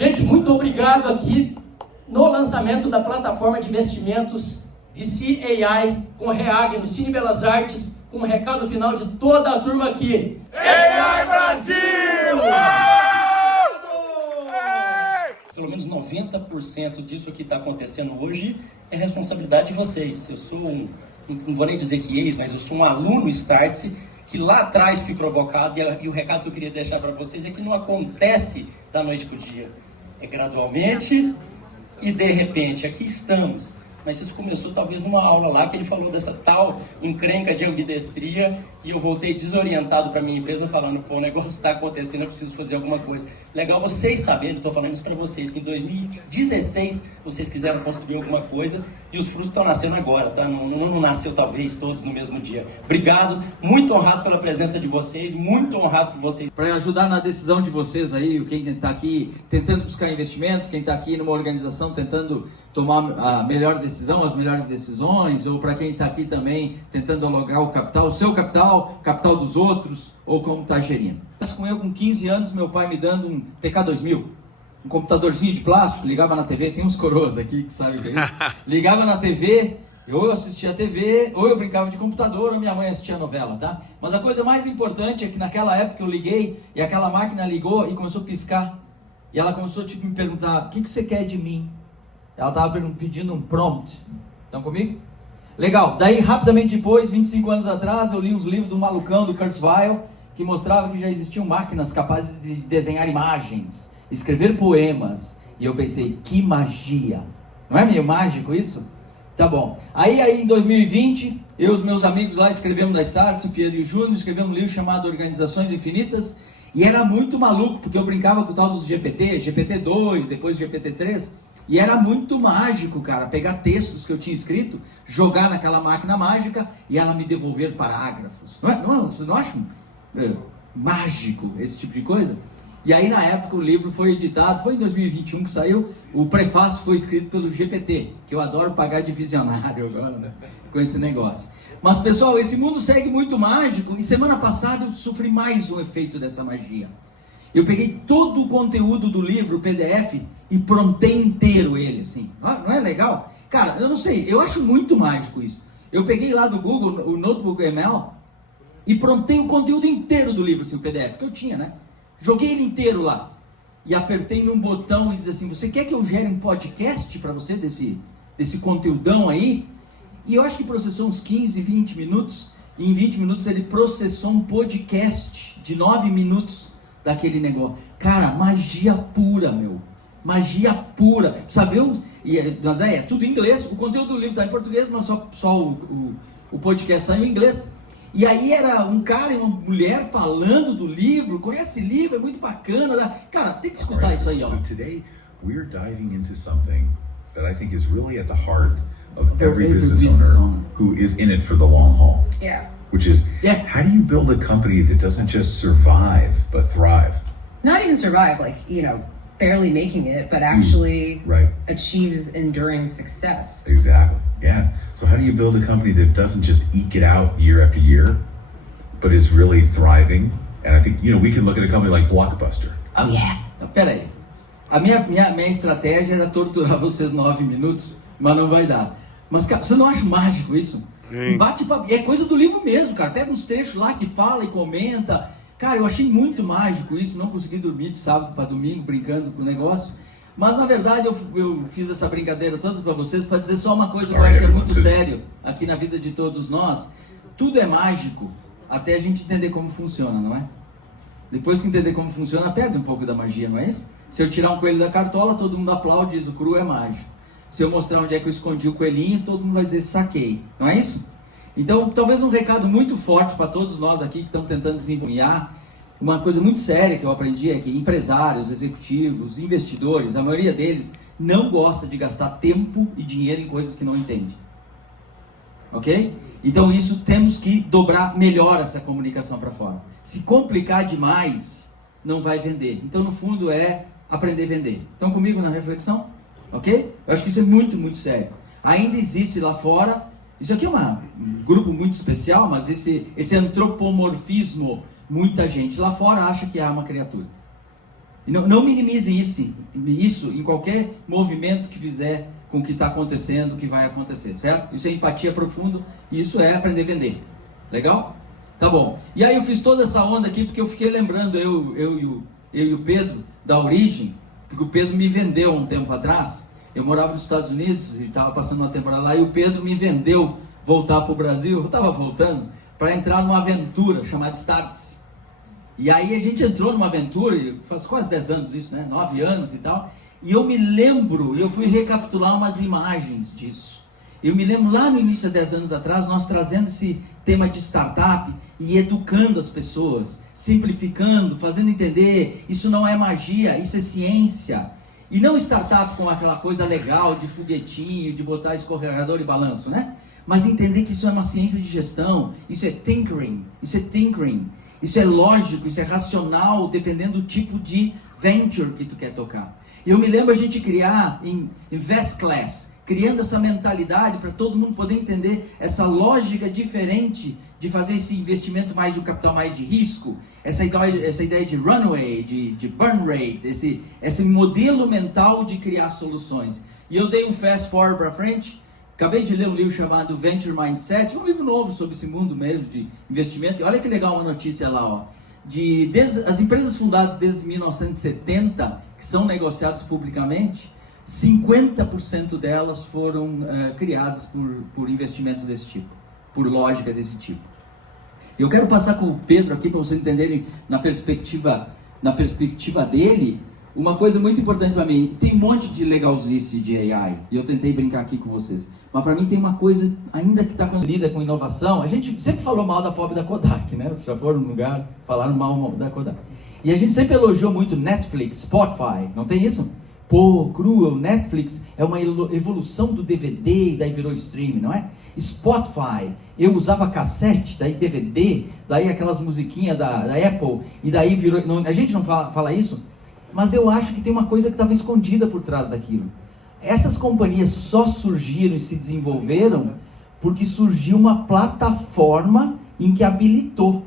Gente, muito obrigado aqui no lançamento da plataforma de investimentos VC AI com o Reag no Cine Belas Artes, com o recado final de toda a turma aqui. AI Brasil! Pelo menos 90% disso que está acontecendo hoje é responsabilidade de vocês. Eu sou não vou nem dizer que ex, mas eu sou um aluno Startse que lá atrás fui provocado e o recado que eu queria deixar para vocês é que não acontece da noite para o dia. É gradualmente e de repente. Aqui estamos. Mas isso começou talvez numa aula lá que ele falou dessa tal encrenca de ambidestria e eu voltei desorientado para minha empresa falando, pô, o negócio está acontecendo, eu preciso fazer alguma coisa. Legal vocês saberem, estou falando isso para vocês, que em 2016 vocês quiseram construir alguma coisa e os frutos estão nascendo agora, tá? Não nasceu talvez todos no mesmo dia. Obrigado, muito honrado pela presença de vocês, muito honrado por vocês. Para ajudar na decisão de vocês aí, quem está aqui tentando buscar investimento, quem está aqui numa organização tentando tomar a melhor decisão, as melhores decisões, ou para quem está aqui também tentando alocar o capital, o seu capital, capital dos outros, ou como está gerindo. Com eu com 15 anos, meu pai me dando um TK2000, um computadorzinho de plástico, ligava na TV, tem uns coroas aqui que sabem o que é isso, ligava na TV, ou eu assistia a TV, ou eu brincava de computador, ou minha mãe assistia a novela, tá? Mas a coisa mais importante é que naquela época eu liguei, e aquela máquina ligou e começou a piscar, e ela começou tipo, me perguntar, o que você quer de mim? Ela estava pedindo um prompt. Estão comigo? Legal. Daí, rapidamente depois, 25 anos atrás, eu li uns livros do malucão, do Kurzweil, que mostrava que já existiam máquinas capazes de desenhar imagens, escrever poemas. E eu pensei, que magia. Não é meio mágico isso? Tá bom. Aí em 2020, eu e os meus amigos lá escrevemos da Startse, Pierre e o Júnior, escrevemos um livro chamado Organizações Infinitas. E era muito maluco, porque eu brincava com o tal dos GPT, GPT-2, depois GPT-3. E era muito mágico, cara, pegar textos que eu tinha escrito, jogar naquela máquina mágica e ela me devolver parágrafos. Vocês não acham mágico esse tipo de coisa? E aí, na época, o livro foi editado, foi em 2021 que saiu, o prefácio foi escrito pelo GPT, que eu adoro pagar de visionário agora, né, com esse negócio. Mas, pessoal, esse mundo segue muito mágico e semana passada eu sofri mais um efeito dessa magia. Eu peguei todo o conteúdo do livro, o PDF, e prontei inteiro ele, assim. Não é legal? Cara, eu não sei, eu acho muito mágico isso. Eu peguei lá do Google, o Notebook ML, e prontei o conteúdo inteiro do livro, assim, o PDF, que eu tinha, né? Joguei ele inteiro lá. E apertei num botão e disse assim, você quer que eu gere um podcast para você desse conteúdão aí? E eu acho que processou uns 15, 20 minutos, e em 20 minutos ele processou um podcast de 9 minutos, daquele negócio. Cara, magia pura, meu. Magia pura. Precisa ver mas é tudo em inglês. O conteúdo do livro está em português, mas só o podcast saiu em inglês. E aí era um cara e uma mulher falando do livro. Conhece esse livro? É muito bacana. Né? Cara, tem que escutar isso aí, ó. So today we're diving into something that I think is really at the heart of every business owner who is in it for the long haul. Yeah. Which is, how do you build a company that doesn't just survive, but thrive? Not even survive, like, barely making it, but actually achieves enduring success. Exactly, yeah. So how do you build a company that doesn't just eke it out year after year, but is really thriving? And I think, we can look at a company like Blockbuster. Oh, yeah. Pera aí. A minha estratégia era torturar vocês 9 minutos, mas não vai dar. Mas, cara, você não acha mágico isso? É coisa do livro mesmo, cara. Pega uns trechos lá que fala e comenta. Cara, eu achei muito mágico isso. Não consegui dormir de sábado para domingo brincando com o negócio. Mas na verdade eu fiz essa brincadeira toda para vocês para dizer só uma coisa que eu acho que é muito sério aqui na vida de todos nós. Tudo é mágico até a gente entender como funciona, não é? Depois que entender como funciona, perde um pouco da magia, não é isso? Se eu tirar um coelho da cartola, todo mundo aplaude e diz o cru é mágico. Se eu mostrar onde é que eu escondi o coelhinho, todo mundo vai dizer saquei, não é isso? Então, talvez um recado muito forte para todos nós aqui que estamos tentando desenvolver, uma coisa muito séria que eu aprendi é que empresários, executivos, investidores, a maioria deles não gosta de gastar tempo e dinheiro em coisas que não entende. Ok? Então isso temos que dobrar melhor essa comunicação para fora. Se complicar demais, não vai vender. Então no fundo é aprender a vender. Estão comigo na reflexão? Ok? Eu acho que isso é muito, muito sério. Ainda existe lá fora, isso aqui é um grupo muito especial, mas esse antropomorfismo, muita gente lá fora acha que há uma criatura. Não minimize isso em qualquer movimento que fizer com o que está acontecendo, o que vai acontecer, certo? Isso é empatia profunda e isso é aprender a vender. Legal? Tá bom. E aí eu fiz toda essa onda aqui porque eu fiquei lembrando, eu e o Pedro, da origem, porque o Pedro me vendeu um tempo atrás. Eu morava nos Estados Unidos e estava passando uma temporada lá, e o Pedro me vendeu voltar para o Brasil. Eu estava voltando para entrar numa aventura chamada Startse. E aí a gente entrou numa aventura, faz quase 10 anos isso, né? 9 anos e tal. E eu me lembro, eu fui recapitular umas imagens disso. Eu me lembro lá no início, há 10 anos atrás, nós trazendo esse tema de startup e educando as pessoas, simplificando, fazendo entender, isso não é magia, isso é ciência. E não startup com aquela coisa legal de foguetinho, de botar escorregador e balanço, né? Mas entender que isso é uma ciência de gestão, isso é tinkering, isso é lógico, isso é racional, dependendo do tipo de venture que tu quer tocar. Eu me lembro a gente criar em Invest Class, criando essa mentalidade para todo mundo poder entender essa lógica diferente de fazer esse investimento mais de um capital mais de risco, essa ideia de runway, de burn rate, esse modelo mental de criar soluções. E eu dei um fast forward para frente, acabei de ler um livro chamado Venture Mindset, um livro novo sobre esse mundo mesmo de investimento, e olha que legal uma notícia lá, ó. As empresas fundadas desde 1970, que são negociadas publicamente, 50% delas foram criadas por investimento desse tipo, por lógica desse tipo. Eu quero passar com o Pedro aqui para vocês entenderem na perspectiva dele, uma coisa muito importante para mim. Tem um monte de legalzice de AI, e eu tentei brincar aqui com vocês, mas para mim tem uma coisa, ainda que está lida com inovação, a gente sempre falou mal da pobre da Kodak, né? Vocês já foram num lugar, falaram mal da Kodak. E a gente sempre elogiou muito Netflix, Spotify, não tem isso? Pô, cruel, Netflix é uma evolução do DVD e daí virou stream, não é? Spotify, eu usava cassete, daí DVD, daí aquelas musiquinhas da Apple, e daí virou... a gente não fala isso, mas eu acho que tem uma coisa que estava escondida por trás daquilo. Essas companhias só surgiram e se desenvolveram porque surgiu uma plataforma em que habilitou.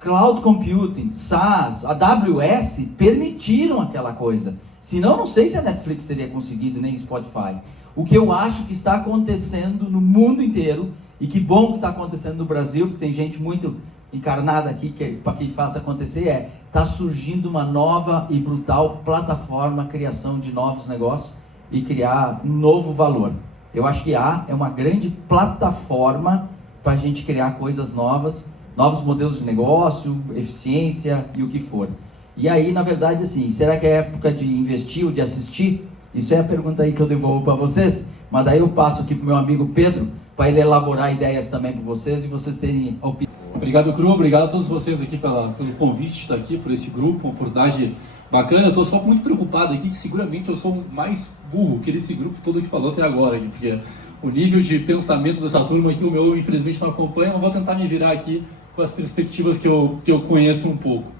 Cloud Computing, SaaS, AWS permitiram aquela coisa. Senão, não sei se a Netflix teria conseguido, nem Spotify. O que eu acho que está acontecendo no mundo inteiro, e que bom que está acontecendo no Brasil, porque tem gente muito encarnada aqui para que faça acontecer, está surgindo uma nova e brutal plataforma, criação de novos negócios e criar um novo valor. Eu acho que é uma grande plataforma para a gente criar coisas novas, novos modelos de negócio, eficiência e o que for. E aí, na verdade, assim, será que é época de investir ou de assistir? Isso é a pergunta aí que eu devolvo para vocês, mas daí eu passo aqui para o meu amigo Pedro, para ele elaborar ideias também para vocês e vocês terem opinião. Obrigado, Cru, obrigado a todos vocês aqui pelo convite de estar aqui, por esse grupo, uma oportunidade bacana. Eu estou só muito preocupado aqui, que seguramente eu sou mais burro que esse grupo todo que falou até agora, aqui, porque o nível de pensamento dessa turma aqui, o meu infelizmente não acompanha, mas vou tentar me virar aqui com as perspectivas que eu conheço um pouco.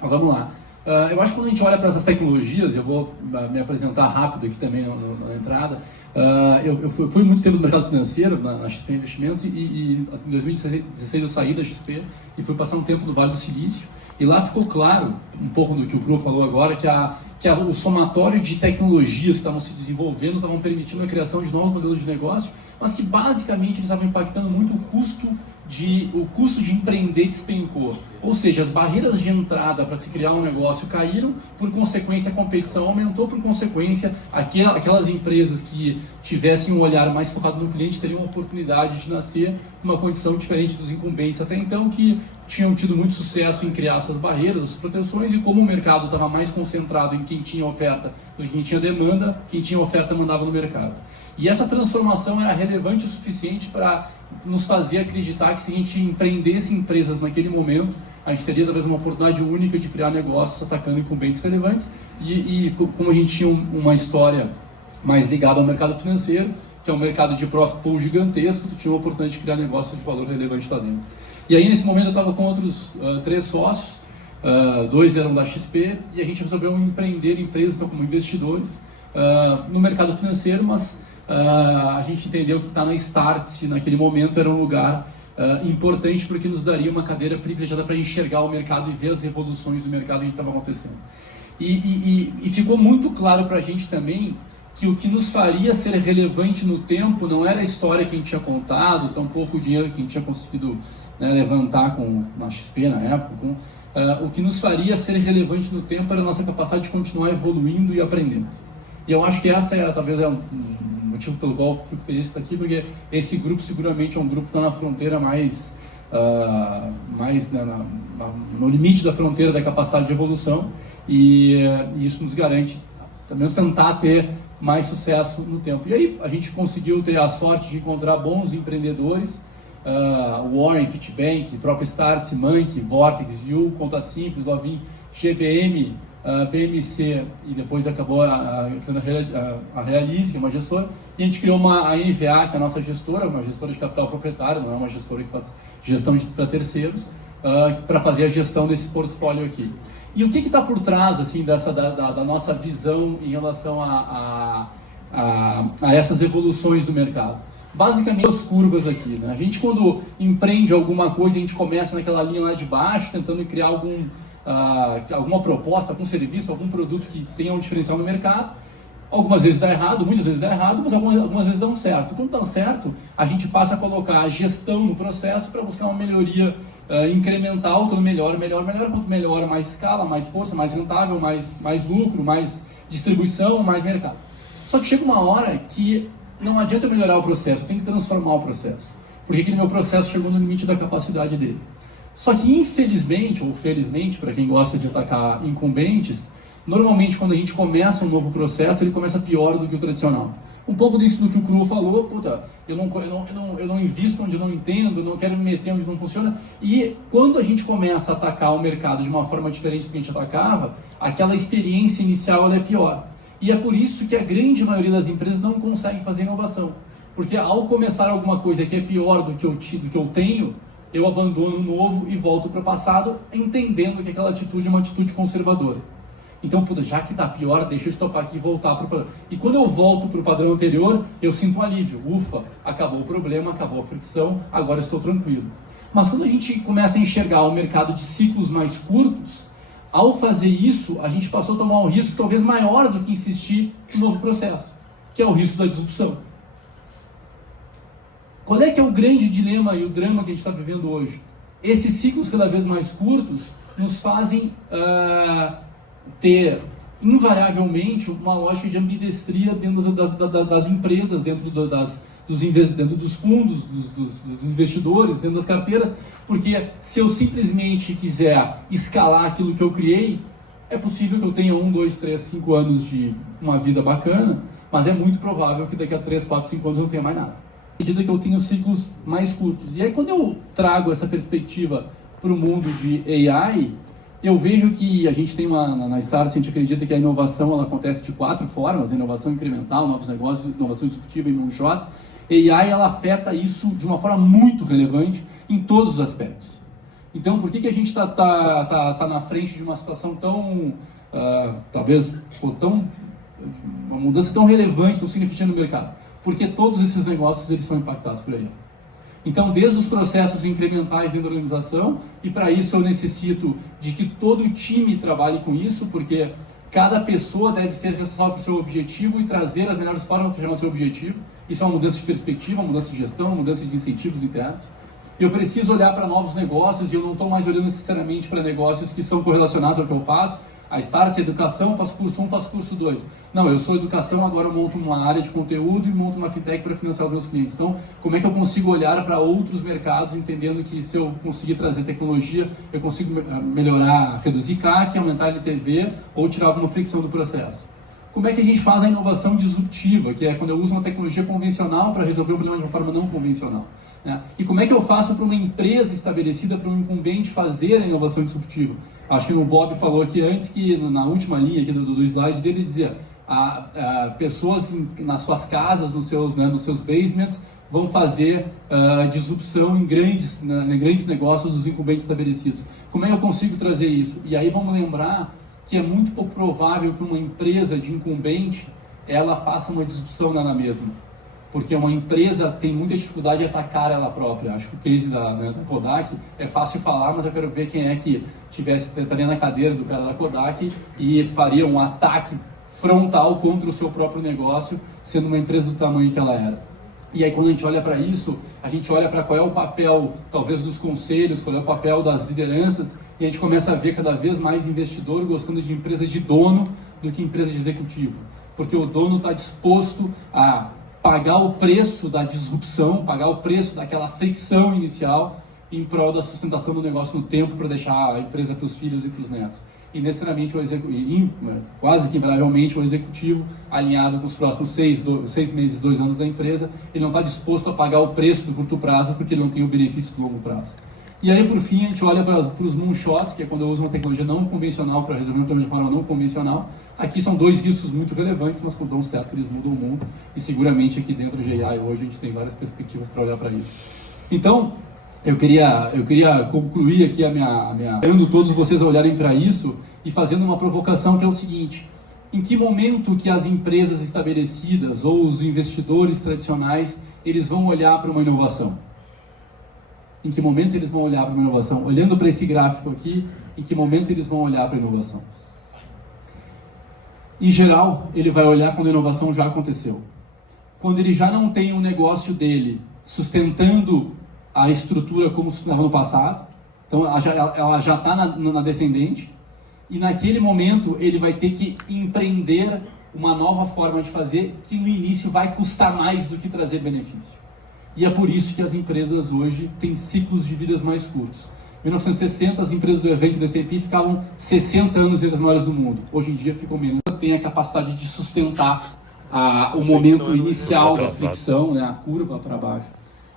Mas vamos lá. Eu acho que quando a gente olha para essas tecnologias, eu vou me apresentar rápido aqui também na entrada. Eu fui muito tempo no mercado financeiro, na XP Investimentos, e em 2016 eu saí da XP e fui passar um tempo no Vale do Silício. E lá ficou claro, um pouco do que o Cru falou agora, que o somatório de tecnologias que estavam se desenvolvendo estavam permitindo a criação de novos modelos de negócio, mas que basicamente eles estavam impactando muito o custo de empreender despencou. Ou seja, as barreiras de entrada para se criar um negócio caíram, por consequência a competição aumentou, por consequência aquelas empresas que tivessem um olhar mais focado no cliente teriam a oportunidade de nascer numa condição diferente dos incumbentes até então, que tinham tido muito sucesso em criar suas barreiras, suas proteções, e como o mercado estava mais concentrado em quem tinha oferta do que quem tinha demanda, quem tinha oferta mandava no mercado. E essa transformação era relevante o suficiente para nos fazer acreditar que se a gente empreendesse empresas naquele momento, a gente teria talvez uma oportunidade única de criar negócios atacando incumbentes relevantes, e como a gente tinha uma história mais ligada ao mercado financeiro, que é um mercado de profit pool gigantesco, tu tinha uma oportunidade de criar negócios de valor relevante lá dentro. E aí nesse momento eu estava com outros 3 sócios, 2 eram da XP, e a gente resolveu empreender empresas como investidores no mercado financeiro, mas a gente entendeu que estar na Startse naquele momento era um lugar importante, porque nos daria uma cadeira privilegiada para enxergar o mercado e ver as evoluções do mercado que estava acontecendo. E ficou muito claro para a gente também que o que nos faria ser relevante no tempo não era a história que a gente tinha contado, tampouco o dinheiro que a gente tinha conseguido, né, levantar com a XP na época. O que nos faria ser relevante no tempo era a nossa capacidade de continuar evoluindo e aprendendo. E eu acho que essa talvez é um motivo pelo qual eu fico feliz de estar aqui, porque esse grupo seguramente é um grupo que está na fronteira mais no limite da fronteira da capacidade de evolução, e isso nos garante, pelo menos, tentar ter mais sucesso no tempo. E aí a gente conseguiu ter a sorte de encontrar bons empreendedores, Warren, Fitbank, próprio Startse, Monkey, Vortex, View, Conta Simples, Lovin, GBM, BMC, e depois acabou a Realize, que é uma gestora, e a gente criou a NVA, que é a nossa gestora, uma gestora de capital proprietário, não é uma gestora que faz gestão para terceiros, para fazer a gestão desse portfólio aqui. E o que está por trás, assim, da nossa visão em relação a essas evoluções do mercado? Basicamente, as curvas aqui, né? A gente, quando empreende alguma coisa, a gente começa naquela linha lá de baixo, tentando criar alguma proposta, algum serviço, algum produto que tenha um diferencial no mercado. Algumas vezes dá errado, muitas vezes dá errado, mas algumas vezes dão certo. Quando dá certo, a gente passa a colocar a gestão no processo para buscar uma melhoria incremental, tudo melhor. Quanto melhor, mais escala, mais força, mais rentável, mais lucro, mais distribuição, mais mercado. Só que chega uma hora que não adianta melhorar o processo, eu tenho que transformar o processo. Porque aquele meu processo chegou no limite da capacidade dele. Só que, infelizmente, ou felizmente, para quem gosta de atacar incumbentes, normalmente quando a gente começa um novo processo, ele começa pior do que o tradicional. Um pouco disso do que o Cru falou, puta, eu não invisto onde não entendo, eu não quero me meter onde não funciona. E quando a gente começa a atacar o mercado de uma forma diferente do que a gente atacava, aquela experiência inicial ela é pior. E é por isso que a grande maioria das empresas não consegue fazer inovação. Porque ao começar alguma coisa que é pior do que eu tenho, eu abandono o novo e volto para o passado, entendendo que aquela atitude é uma atitude conservadora. Então, puta, já que está pior, deixa eu estopar aqui e voltar para o padrão. E quando eu volto para o padrão anterior, eu sinto um alívio. Ufa, acabou o problema, acabou a fricção, agora estou tranquilo. Mas quando a gente começa a enxergar o mercado de ciclos mais curtos, ao fazer isso, a gente passou a tomar um risco talvez maior do que insistir no novo processo, que é o risco da disrupção. Qual é que é o grande dilema e o drama que a gente está vivendo hoje? Esses ciclos cada vez mais curtos nos fazem ter, invariavelmente, uma lógica de ambidestria dentro das empresas, dentro dos fundos, dos investidores, dentro das carteiras, porque se eu simplesmente quiser escalar aquilo que eu criei, é possível que eu tenha 1, 2, 3, 5 anos de uma vida bacana, mas é muito provável que daqui a 3, 4, 5 anos eu não tenha mais nada. À medida que eu tenho ciclos mais curtos. E aí, quando eu trago essa perspectiva para o mundo de AI, eu vejo que a gente tem na Startse, a gente acredita que a inovação ela acontece de 4 formas: inovação incremental, novos negócios, inovação disruptiva e moonshot. AI ela afeta isso de uma forma muito relevante em todos os aspectos. Então, por que a gente tá na frente de uma situação tão, talvez, uma mudança tão relevante, tão significativa no mercado? Porque todos esses negócios eles são impactados por AI. Então, desde os processos incrementais dentro da organização, e para isso eu necessito de que todo o time trabalhe com isso, porque cada pessoa deve ser responsável por seu objetivo e trazer as melhores formas para chegar ao seu objetivo. Isso é uma mudança de perspectiva, uma mudança de gestão, uma mudança de incentivos internos. Eu preciso olhar para novos negócios e eu não estou mais olhando necessariamente para negócios que são correlacionados ao que eu faço. A Startse é educação, faço curso 1, faço curso 2. Não, eu sou educação, agora eu monto uma área de conteúdo e monto uma fintech para financiar os meus clientes. Então, como é que eu consigo olhar para outros mercados, entendendo que se eu conseguir trazer tecnologia, eu consigo melhorar, reduzir CAC, aumentar a LTV ou tirar alguma fricção do processo? Como é que a gente faz a inovação disruptiva, que é quando eu uso uma tecnologia convencional para resolver um problema de uma forma não convencional? Né? E como é que eu faço para uma empresa estabelecida, para um incumbente, fazer a inovação disruptiva? Acho que o Bob falou aqui antes que, na última linha aqui do slide dele, ele dizia pessoas nas suas casas, nos seus basements, vão fazer disrupção em grandes negócios dos incumbentes estabelecidos. Como é que eu consigo trazer isso? E aí vamos lembrar que é muito pouco provável que uma empresa de incumbente ela faça uma disrupção na mesma. porque uma empresa tem muita dificuldade de atacar ela própria. Acho que o case da Kodak é fácil falar, mas eu quero ver quem é que estaria na cadeira do cara da Kodak e faria um ataque frontal contra o seu próprio negócio, sendo uma empresa do tamanho que ela era. E aí, quando a gente olha para isso, a gente olha para qual é o papel, talvez, dos conselhos, qual é o papel das lideranças, e a gente começa a ver cada vez mais investidor gostando de empresas de dono do que empresas de executivo. Porque o dono está disposto a pagar o preço da disrupção, pagar o preço daquela fricção inicial em prol da sustentação do negócio no tempo para deixar a empresa para os filhos e para os netos. E necessariamente, quase que invariavelmente, o executivo, alinhado com os próximos 6 meses, 2 anos da empresa, ele não está disposto a pagar o preço do curto prazo porque ele não tem o benefício do longo prazo. E aí, por fim, a gente olha para os moonshots, que é quando eu uso uma tecnologia não convencional para resolver um problema de forma não convencional. Aqui são 2 riscos muito relevantes, mas quando dão certo eles mudam o mundo. E seguramente aqui dentro de AI hoje a gente tem várias perspectivas para olhar para isso. Então, eu queria concluir aqui dando todos vocês a olharem para isso e fazendo uma provocação que é o seguinte: em que momento que as empresas estabelecidas ou os investidores tradicionais eles vão olhar para uma inovação? Em que momento eles vão olhar para uma inovação? Olhando para esse gráfico aqui, em que momento eles vão olhar para a inovação? Em geral, ele vai olhar quando a inovação já aconteceu. Quando ele já não tem um negócio dele sustentando a estrutura como estava no passado, então ela já está na descendente, e naquele momento ele vai ter que empreender uma nova forma de fazer que no início vai custar mais do que trazer benefício. E é por isso que as empresas hoje têm ciclos de vidas mais curtos. Em 1960, as empresas do evento do S&P ficavam 60 anos entre as maiores do mundo. Hoje em dia ficam menos. Tem a capacidade de sustentar o momento inicial da fricção, né, a curva para baixo.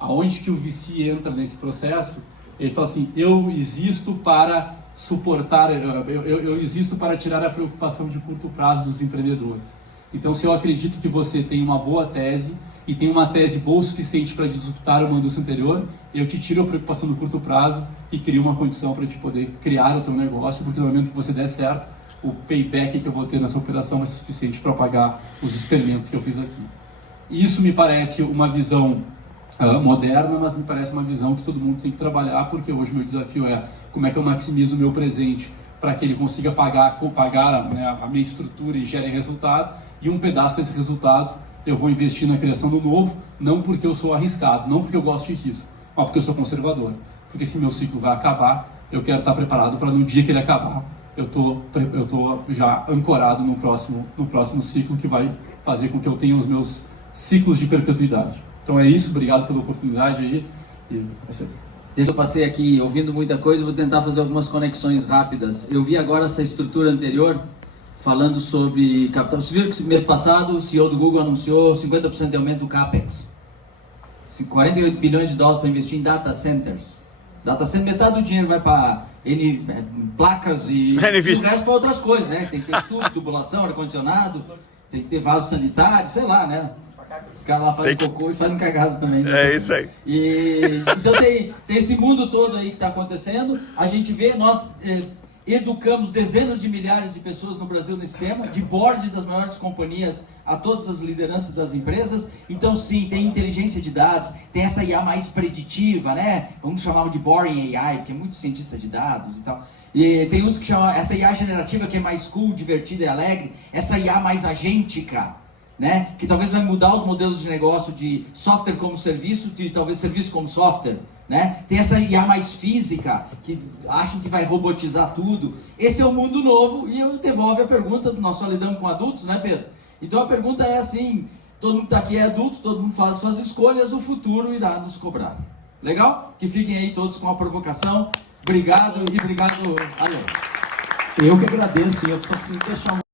Aonde que o VC entra nesse processo? Ele fala assim: eu existo para suportar, eu existo para tirar a preocupação de curto prazo dos empreendedores. Então, se eu acredito que você tem uma boa tese e tem uma tese boa o suficiente para disruptar uma indústria anterior, eu te tiro a preocupação do curto prazo e crio uma condição para te poder criar o teu negócio, porque no momento que você der certo, o payback que eu vou ter nessa operação é suficiente para pagar os experimentos que eu fiz aqui. E isso me parece uma visão moderna, mas me parece uma visão que todo mundo tem que trabalhar, porque hoje o meu desafio é como é que eu maximizo o meu presente para que ele consiga pagar né, a minha estrutura e gere resultado, e um pedaço desse resultado eu vou investir na criação do novo, não porque eu sou arriscado, não porque eu gosto de risco, mas porque eu sou conservador. Porque se meu ciclo vai acabar, eu quero estar preparado para no dia que ele acabar, eu tô já ancorado no próximo ciclo, que vai fazer com que eu tenha os meus ciclos de perpetuidade. Então é isso, obrigado pela oportunidade aí. Desde eu passei aqui ouvindo muita coisa, vou tentar fazer algumas conexões rápidas. Eu vi agora essa estrutura anterior, falando sobre capital. Vocês viram que mês passado o CEO do Google anunciou 50% de aumento do CAPEX. 48 bilhões de dólares para investir em data centers. Data center, metade do dinheiro vai para placas e o resto para outras coisas, né? Tem que ter tubo, tubulação, ar-condicionado, tem que ter vaso sanitário, sei lá, né? Os caras lá fazem cocô e fazem cagada também. Né? É isso aí. Então tem esse mundo todo aí que está acontecendo. A gente vê, nós educamos dezenas de milhares de pessoas no Brasil nesse tema, de board das maiores companhias a todas as lideranças das empresas. Então sim, tem inteligência de dados, tem essa IA mais preditiva, né? Vamos chamar de boring AI, porque é muito cientista de dados e tal. E tem uns que chamam essa IA generativa, que é mais cool, divertida e alegre, essa IA mais agêntica, né? Que talvez vai mudar os modelos de negócio de software como serviço, de talvez serviço como software, né? Tem essa IA mais física, que acham que vai robotizar tudo. Esse é o mundo novo, e eu devolvo a pergunta, nós só lidamos com adultos, né, Pedro? Então a pergunta é assim: todo mundo que está aqui é adulto, todo mundo faz suas escolhas, o futuro irá nos cobrar. Legal? Que fiquem aí todos com a provocação. Obrigado e obrigado. Valeu. Eu que agradeço, e eu só preciso deixar